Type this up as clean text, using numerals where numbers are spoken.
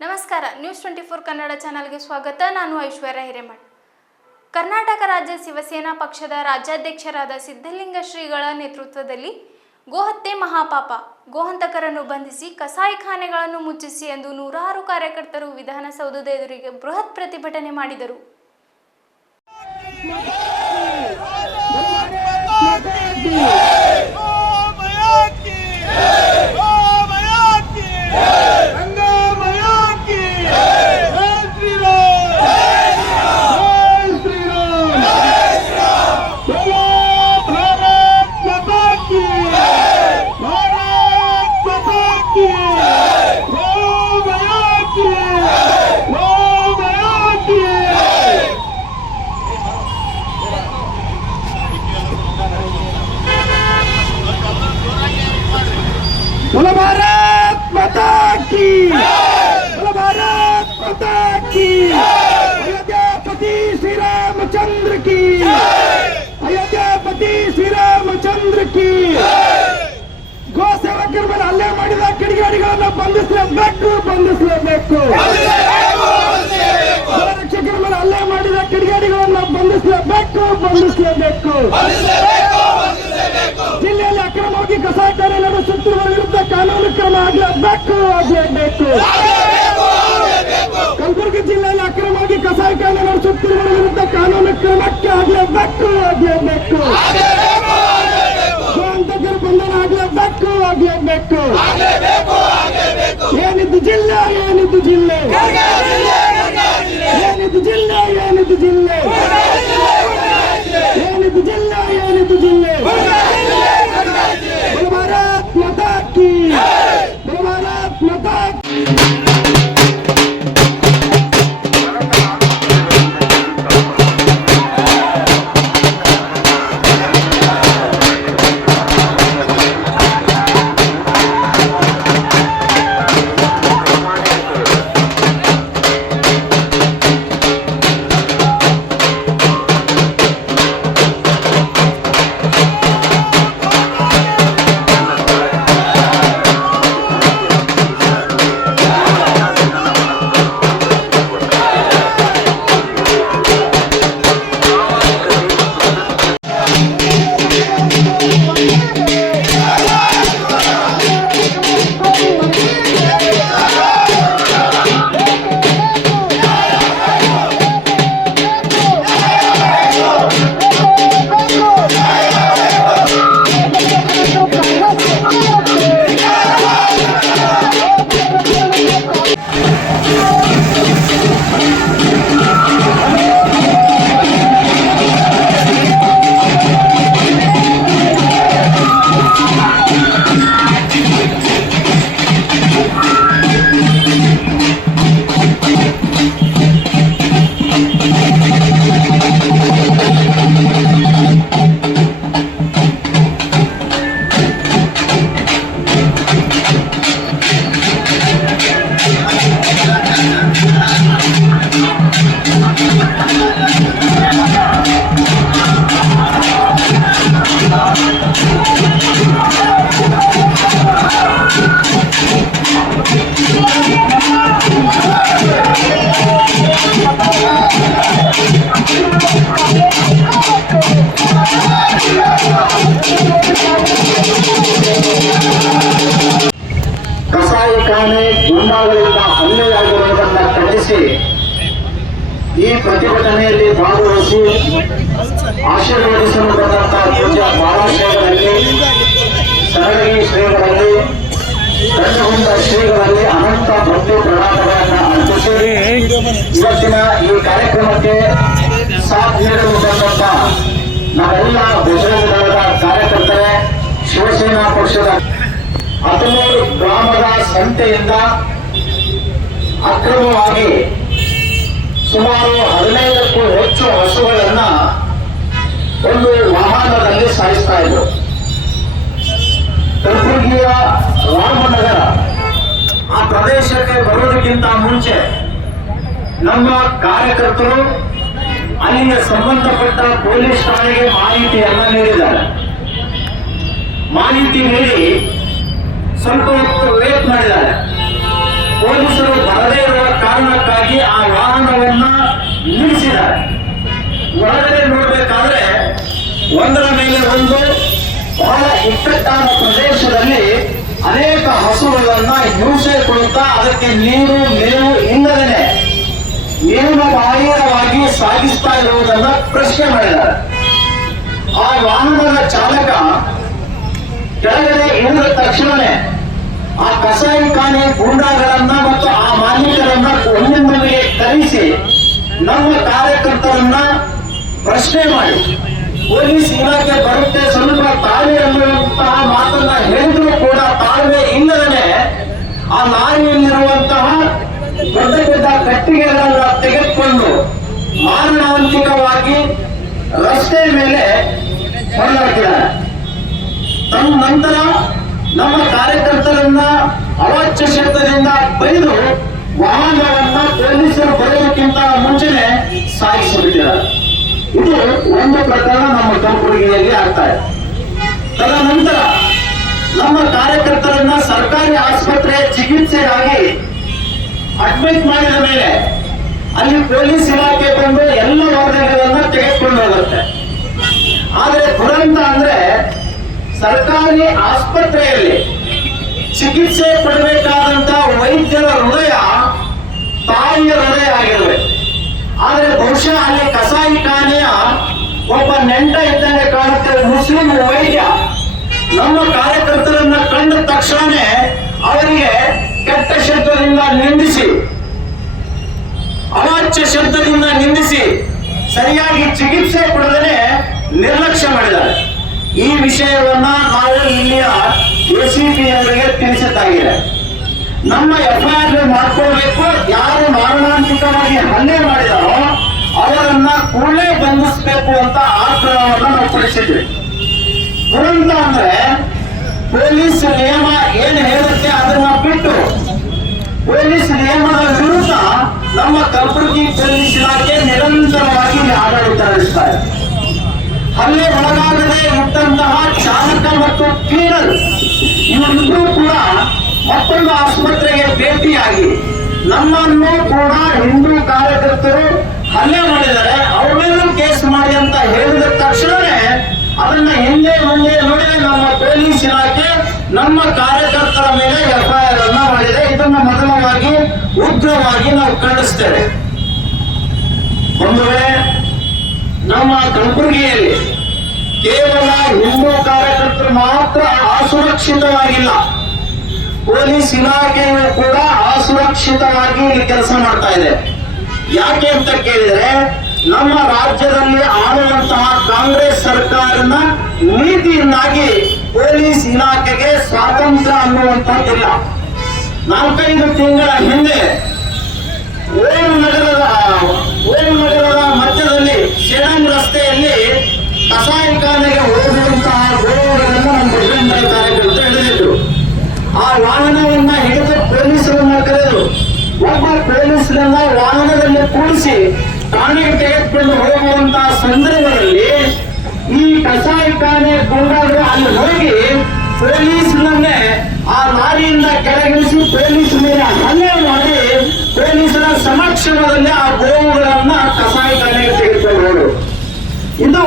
ನಮಸ್ಕಾರ ನ್ಯೂಸ್ 24 ಕನ್ನಡ ಚಾನೆಲ್ಗೆ ಸ್ವಾಗತ. ನಾನು ಐಶ್ವರ್ಯ ಹಿರೇಮಠ್. ಕರ್ನಾಟಕ ರಾಜ್ಯ ಶಿವಸೇನಾ ಪಕ್ಷದ ರಾಜ್ಯಾಧ್ಯಕ್ಷರಾದ ಸಿದ್ದಲಿಂಗ ಶ್ರೀಗಳ ನೇತೃತ್ವದಲ್ಲಿ ಗೋಹತ್ಯೆ ಮಹಾಪಾಪ, ಗೋಹಂತಕರನ್ನು ಬಂಧಿಸಿ ಕಸಾಯಿಖಾನೆಗಳನ್ನು ಮುಚ್ಚಿಸಿ ಎಂದು ನೂರಾರು ಕಾರ್ಯಕರ್ತರು ವಿಧಾನಸೌಧದ ಎದುರಿಗೆ ಬೃಹತ್ ಪ್ರತಿಭಟನೆ ಮಾಡಿದರು. बोलो भारत माता की, बोलो भारत माता की, अयोध्यापति श्री रामचंद्र की, अयोध्यापति श्री रामचंद्र की. गो सेवकर ಮೇಲೆ ಹಲ್ಲೆ ಮಾಡಿದ ಕಿಡಿಗೇಡಿಗಳನ್ನು ಬಂಧಿಸಲೇಬೇಕು. ರಕ್ಷಕರ ಮೇಲೆ ಹಲ್ಲೆ ಮಾಡಿದ ಕಿಡಿಗೇಡಿಗಳನ್ನು ಬಂಧಿಸಲೇಬೇಕು. ಜಿಲ್ಲೆಯಲ್ಲಿ ಅಕ್ರಮವಾಗಿ ಕಸಾಯಿಖಾನೆ ನಡೆಸುತ್ತಿರುವ ವಿರುದ್ಧ ಕಾನೂನು ಕ್ರಮ ಆಗಲೇಬೇಕು. ಕಲಬುರಗಿ ಜಿಲ್ಲೆಯಲ್ಲಿ ಅಕ್ರಮವಾಗಿ ಕಸಾಯಿಖಾನೆ ನಡೆಸುತ್ತಿರುವ ವಿರುದ್ಧ ಕಾನೂನು ಕ್ರಮಕ್ಕೆ ಆಗಲೇಬೇಕು. ಗೋಹಂತಕರ ಬಂಧನ ಆಗಲೇಬೇಕು. ಏನಿದ್ದು ಜಿಲ್ಲೆ भारत माता की, भारत माता की. ಕಸಾಯಿಖಾನೆ ಗೂಂಡಾಗಳಿಂದ ಹಲ್ಲೆಯಾಗಿರುವುದನ್ನು ಖಂಡಿಸಿ ಈ ಪ್ರತಿಭಟನೆಯಲ್ಲಿ ಭಾಗವಹಿಸಿ ಆಶೀರ್ವದಿಸಲು ಬಂದಂತಹ ಪೂಜ್ಯ ಬಾಳಾಶ್ರೀಗಳಲ್ಲಿ, ಸರಳಗಿ ಶ್ರೀಗಳಲ್ಲಿ, ದಂಡಗುಂಡ ಶ್ರೀಗಳಲ್ಲಿ ಅನಂತ ಭಕ್ತಿ ಪ್ರಣಾಮಗಳನ್ನು ಅರ್ಪಿಸಿ ಇವತ್ತಿನ ಈ ಕಾರ್ಯಕ್ರಮಕ್ಕೆ ಸಾಥ್ ನೀಡಲು ಬಂದಂತ ನಾವೆಲ್ಲ ಬಜರಂಗ ದಳದ ಕಾರ್ಯಕರ್ತರೇ, ಶಿವಸೇನಾ ಪಕ್ಷದ ಅತನೂರು ಗ್ರಾಮದ ಸಂತೆಯಿಂದ ಅಕ್ರಮವಾಗಿ ಸುಮಾರು 15ಕ್ಕೂ ಹೆಚ್ಚು ಹಸುಗಳನ್ನ ಒಂದು ವಾಹನದಲ್ಲಿ ಸಾಗಿಸ್ತಾ ಇದ್ರು. ಕಲಬುರಗಿಯ ರಾಮನಗರ ಆ ಪ್ರದೇಶಕ್ಕೆ ಬರೋದಕ್ಕಿಂತ ಮುಂಚೆ ನಮ್ಮ ಕಾರ್ಯಕರ್ತರು ಅಲ್ಲಿಗೆ ಸಂಬಂಧಪಟ್ಟ ಪೊಲೀಸ್ ಠಾಣೆಗೆ ಮಾಹಿತಿಯನ್ನ ನೀಡಿದ್ದಾರೆ. ಮಾಹಿತಿ ನೀಡಿ ಸ್ವಲ್ಪ ಹೊತ್ತು ವೇಟ್ ಮಾಡಿದ್ದಾರೆ. ಪೊಲೀಸರು ಬರದೇ ಒಂದರ ಮೇಲೆ ಒಂದು ಬಹಳ ಇಕ್ಕಟ್ಟಾದ ಪ್ರದೇಶದಲ್ಲಿ ಅನೇಕ ಹಸುಗಳನ್ನ ಹಿಂಸೆ ಕೊಡುತ್ತಾ ಅದಕ್ಕೆ ನೀರು ಮೇವು ಇಲ್ಲದೇನೆ ನೀರಿನ ಬಾಹಿರವಾಗಿ ಸಾಗಿಸ್ತಾ ಇರುವುದನ್ನ ಪ್ರಶ್ನೆ ಮಾಡಿದ್ದಾರೆ. ಆ ವಾಹನದ ಚಾಲಕ ಕೆಳಗಡೆ ಇಳಿದ ತಕ್ಷಣವೇ ಆ ಕಸಾಯಿಖಾನೆ ಗೂಂಡಾಗಳನ್ನ ಮತ್ತು ಆ ಮಾಲೀಕರನ್ನ ಒಂದೊಂದಿಗೆ ಕರೆಸಿ ನಮ್ಮ ಕಾರ್ಯಕರ್ತರನ್ನ ಪ್ರಶ್ನೆ ಮಾಡಿ ಪೊಲೀಸ್ ಇಲಾಖೆ ಬರುತ್ತೆ ಸ್ವಲ್ಪ ತಾಳ್ಮೆ ಅನ್ನುವಂತಹ ಮಾತನ್ನ ಹೇಳಿದ್ರು ಕೂಡ ತಾಳ್ಮೆ ಇಲ್ಲದೇ ಆ ಲಾರಿಯಲ್ಲಿರುವಂತಹ ದೊಡ್ಡ ದೊಡ್ಡ ಕಟ್ಟಿಗೆಗಳನ್ನ ತೆಗೆದುಕೊಂಡು ಮಾರಣಾಂತಿಕವಾಗಿ ರಸ್ತೆ ಮೇಲೆ ಹೊರಲಾಕಿದ್ದಾರೆ. ನಂತರ ನಮ್ಮ ಕಾರ್ಯಕರ್ತರನ್ನ ಅವಾಚ್ಯ ಶಬ್ದದಿಂದ ಬೈದು ವಾಹನಗಳನ್ನ ಪೊಲೀಸರು ಬರೋದಕ್ಕಿಂತ ಮುಂಚೆನೆ ಸಾಗಿಸಿಬಿಟ್ಟಿದ್ದಾರೆ. ಇದು ಒಂದು ಪ್ರಕರಣ ನಮ್ಮ ಕಲಬುರಗಿಯಲ್ಲಿ ಆಗ್ತಾ ಇದೆ. ತದನಂತರ ನಮ್ಮ ಕಾರ್ಯಕರ್ತರನ್ನ ಸರ್ಕಾರಿ ಆಸ್ಪತ್ರೆಯ ಚಿಕಿತ್ಸೆಗಾಗಿ ಅಡ್ಮಿಟ್ ಮಾಡಿದ ಮೇಲೆ ಅಲ್ಲಿ ಪೊಲೀಸ್ ಇಲಾಖೆ ಬಂದು ಎಲ್ಲ ವರದಿಗಳನ್ನ ತೆಗೆದುಕೊಂಡು ಹೋಗುತ್ತೆ. ಆದ್ರೆ ದುರಂತ ಅಂದ್ರೆ ಸರ್ಕಾರಿ ಆಸ್ಪತ್ರೆಯಲ್ಲಿ ಚಿಕಿತ್ಸೆ ಪಡಬೇಕಾದಂತ ವೈದ್ಯರ ಹೃದಯ ತಾಯಿಯ ಹೃದಯ ಆಗಿರಬೇಕು. ಆದ್ರೆ ಬಹುಶಃ ಅಲ್ಲಿ ಕಸಾಯಿಖಾನೆಯ ಒಬ್ಬ ನೆಂಟ ಇದ್ದಂಗೆ ಕಾಣುತ್ತೆ ಮುಸ್ಲಿಂ ವೈದ್ಯ ನಮ್ಮ ಕಾರ್ಯಕರ್ತರನ್ನ ಕಂಡ ತಕ್ಷಣನೇ ಅವರಿಗೆ ಕೆಟ್ಟ ಶಬ್ದದಿಂದ ನಿಂದಿಸಿ ಅವಾಚ್ಯ ಶಬ್ದದಿಂದ ನಿಂದಿಸಿ ಸರಿಯಾಗಿ ಚಿಕಿತ್ಸೆ ಪಡೆದೇ ನಿರ್ಲಕ್ಷ್ಯ ಮಾಡಿದ್ದಾರೆ. ಈ ವಿಷಯವನ್ನ ನಾವು ಇಲ್ಲಿಯ ಎಸಿಪಿ ಅವರಿಗೆ ತಿಳಿಸಿದ್ದಾಗಿದೆ. ನಮ್ಮ ಎಫ್ಐಆರ್ ಮಾಡ್ಕೊಳ್ಬೇಕು. ಯಾರು ಮಾರಣಾಂತಿಕವಾಗಿ ಹಲ್ಲೆ ಮಾಡಿದಾರೋ ಅವರನ್ನ ಕೂಡಲೇ ಬಂಧಿಸಬೇಕು ಅಂತ ಆಗ್ರಹವನ್ನು ನಾವು ಪಡಿಸಿದ್ವಿ. ದುರಂತ ಅಂದ್ರೆ ಪೊಲೀಸ್ ನಿಯಮ ಏನು ಹೇಳುತ್ತೆ ಅದನ್ನ ಬಿಟ್ಟು ಪೊಲೀಸ್ ನಿಯಮದ ವಿರುದ್ಧ ನಮ್ಮ ಕಲಬುರಗಿ ಪೊಲೀಸ್ ಇಲಾಖೆ ನಿರಂತರವಾಗಿ ಆಡಳಿತ ನಡೆಸ್ತಾರೆ. ಹಲ್ಲೆ ಒಳಗಾಗದೆ ಇದ್ದಂತಹ ಚಾಲಕ ಮತ್ತು ಕ್ಲೀನರ್ ಇವರಿಬ್ಬರು ಕೂಡ ಮತ್ತೊಂದು ಆಸ್ಪತ್ರೆಗೆ ಭೇಟಿಯಾಗಿ ನಮ್ಮನ್ನು ಕೂಡ ಹಿಂದೂ ಕಾರ್ಯಕರ್ತರು ಹಲ್ಲೆ ಮಾಡಿದ್ದಾರೆ ಅವ್ರ ಮೇಲೂ ಕೇಸ್ ಮಾಡಿ ಅಂತ ಹೇಳಿದ ತಕ್ಷಣವೇ ಅದನ್ನ ಹಿಂದೆ ಮುಂದೆ ನೋಡಿ ನಮ್ಮ ಪೊಲೀಸ್ ಇಲಾಖೆ ನಮ್ಮ ಕಾರ್ಯಕರ್ತರ ಮೇಲೆ ಎಫ್ಐಆರ್ ಅನ್ನ ಮಾಡಿದೆ. ಇದನ್ನ ಮೊದಲವಾಗಿ ಉಗ್ರವಾಗಿ ನಾವು ಖಂಡಿಸ್ತೇವೆ. ಒಂದು ವೇಳೆ ನಮ್ಮ ಕಲಬುರಗಿಯಲ್ಲಿ ಕೇವಲ ಹಿಂದೂ ಕಾರ್ಯಕರ್ತರು ಮಾತ್ರ ಅಸುರಕ್ಷಿತವಾಗಿಲ್ಲ, ಪೊಲೀಸ್ ಇಲಾಖೆಯು ಕೂಡ ಅಸುರಕ್ಷಿತವಾಗಿ ಇಲ್ಲಿ ಕೆಲಸ ಮಾಡ್ತಾ ಇದೆ. ಯಾಕೆ ಅಂತ ಕೇಳಿದ್ರೆ ನಮ್ಮ ರಾಜ್ಯದಲ್ಲಿ ಆಳುವಂತಹ ಕಾಂಗ್ರೆಸ್ ಸರ್ಕಾರದ ನೀತಿಯಿಂದಾಗಿ ಪೊಲೀಸ್ ಇಲಾಖೆಗೆ ಸ್ವಾತಂತ್ರ್ಯ ಅನ್ನುವಂಥದ್ದಿಲ್ಲ. 4-5 ತಿಂಗಳ ಹಿಂದೆ ಓಂ ನಗರದ ಮಧ್ಯದಲ್ಲಿ ಶೆಣಂಗ್ ರಸ್ತೆಯಲ್ಲಿ ಕಸಾಯಿಖಾನೆಗೆ ಹೋಗುವಂತಹ ಗೋವುಗಳನ್ನು ನಮ್ಮ ಬಜರಂಗ ಕಾರ್ಯಕರ್ತರು ಹಿಡಿದಿದ್ರು. ಆ ವಾಹನವನ್ನ ಹಿಡಿದು ಪೊಲೀಸರನ್ನ ಕರೆದು ಒಬ್ಬ ಪೊಲೀಸರನ್ನ ವಾಹನದಲ್ಲಿ ಕೂಡಿಸಿ ಠಾಣೆಗೆ ತೆಗೆದುಕೊಂಡು ಹೋಗುವಂತಹ ಸಂದರ್ಭದಲ್ಲಿ ಈ ಕಸಾಯಿಖಾನೆ ಗುಂಡಾಗಳು ಅಲ್ಲಿ ಹೋಗಿ ಪೊಲೀಸರನ್ನೇ ಆ ಲಾರಿಯಿಂದ ಕೆಳಗಿಳಿಸಿ ಪೊಲೀಸ್ ಮೇಲೆ ಹಲ್ಲೆ ಮಾಡಿ ಪೊಲೀಸರ ಸಮಕ್ಷಮದಲ್ಲಿ ಆ ಗೋವುಗಳನ್ನ ಕಸಾಯಿಖಾನೆಗೆ ತೆಗೆದುಕೊಂಡು ಹೋದರು. ಇದು